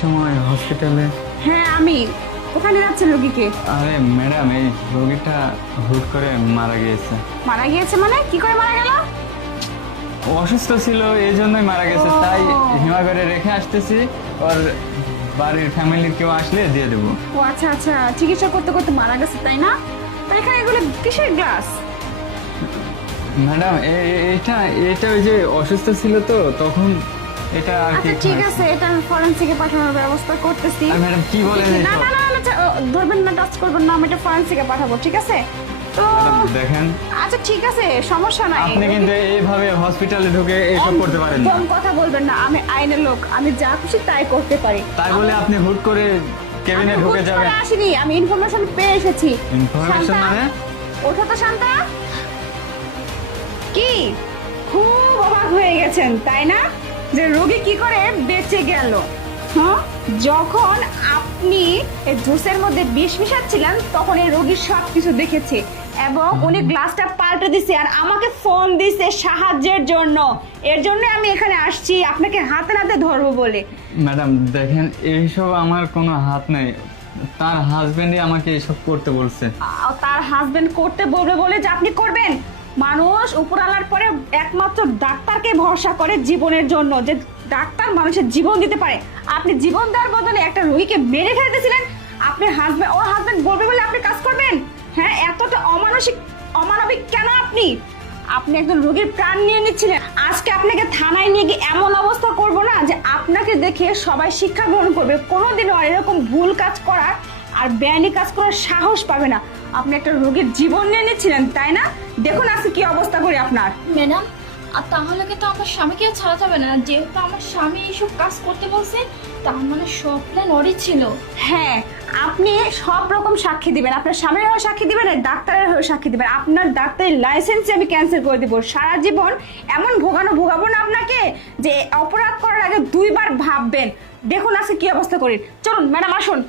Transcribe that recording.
সময় হসপিটালে। হ্যাঁ আমি ওখানে যাচ্ছি রোগীকে। আরে ম্যাডাম, এই রোগীটা হুট করে মারা গিয়েছে। মারা গিয়েছে মানে কি করে মারা গেল? ও অসুস্থ ছিল, এই জন্যই মারা গেছে। ও। তাই হিমাগারে রেখে আসতেছি, ওর বাড়ির ফ্যামিলির কেউ আসলে দিয়ে দেবো। ও আচ্ছা আচ্ছা, চিকিৎসা করতে করতে মারা গেছে তাই না? তো এখানে এগুলো কিসের গ্লাস? ম্যাডাম এটা এটা ওই যে অসুস্থ ছিল তো তখন এটা আর কি। আচ্ছা ঠিক আছে, এটা আমি ফরেনসিকে পাঠানোর ব্যবস্থা করতেছি। ম্যাডাম কি বলেন না এইসব? না না না, ধরবেন না, টাচ করবেন না, আমি এটা ফরেনসিকে পাঠাবো, ঠিক আছে? তো ম্যাডাম দেখেন, আচ্ছা ঠিক আছে, সমস্যা নাই। আপনি কিন্তু এইভাবে হসপিটালে ঢুকে এইসব করতে পারেন না। একদম কথা বলবেন না, আমি আইনের লোক, আমি যা খুশি তাই করতে পারি। তাই বলে আপনি হুট করে কেবিনে আমি ঢুকে হুট যাবেন? করে আসিনি, আমি ইনফরমেশন পেয়ে এসেছি। ইনফরমেশন শান্তা, মানে? ওঠো তো শান্তা। কি খুব অবাক হয়ে গেছেন তাই না, যে রোগী কি করে বেঁচে গেল? হ্যাঁ, যখন আপনি এই জুসের মধ্যে বিষ মিশাচ্ছিলেন তখন এই রোগী সব কিছু দেখেছে এবং উনি গ্লাসটা পাল্টে দিছে আর আমাকে ফোন দিছে সাহায্যের জন্য। এর জন্য আমি এখানে আসছি আপনাকে হাতে নাতে ধরবো বলে। ম্যাডাম দেখেন, এইসব আমার কোনো হাত নেই। তার হাজবেন্ডই আমাকে এইসব করতে বলছে। তার হাজবেন্ড করতে বলবে বলে যে আপনি করবেন? মানুষ উপরালার পরে একমাত্র ডাক্তারকে ভরসা করে জীবনের জন্য, যে ডাক্তার মানুষের জীবন দিতে পারে। আপনি জীবন দেওয়ার বদলে একটা রোগীকে মেরে ফেলতেছিলেন। আপনি হাজবেন্ড, ওর হাজবেন্ড বলবে বলে আপনি কাজ করবেন? হ্যাঁ, এতটা অমানবিক কেন আপনি? আপনি একজন রোগীর প্রাণ নিয়ে নিচ্ছিলেন। আজকে আপনাকে থানায় নিয়ে গিয়ে এমন অবস্থা করব না যে আপনাকে দেখে সবাই শিক্ষা গ্রহণ করবে, কোনোদিনও আর এরকম ভুল কাজ করার আর বেআইনি কাজ করার সাহস পাবে না। আপনি একটা রোগীর জীবন নিয়ে নিচ্ছিলেন তাই না? দেখুন আজকে কি অবস্থা করি আপনার। ম্যাডাম, আর তাহলে কিন্তু আমার স্বামীকে আর ছাড়া যাবে না। যেহেতু আমার স্বামী এইসব কাজ করতে বলছে, তার মানে সব প্ল্যান ওরই ছিল। হ্যাঁ, আপনি সব রকম সাক্ষী দিবেন, আপনার স্বামীর হয়ে সাক্ষী দিবেন, আর ডাক্তারের হয়ে সাক্ষী দিবেন। আপনার ডাক্তারের লাইসেন্সই আমি ক্যান্সেল করে দেবো। সারা জীবন এমন ভোগাবো না আপনাকে যে অপরাধ করার আগে দুইবার ভাববেন। দেখুন আজকে কি অবস্থা করি। চলুন ম্যাডাম আসুন।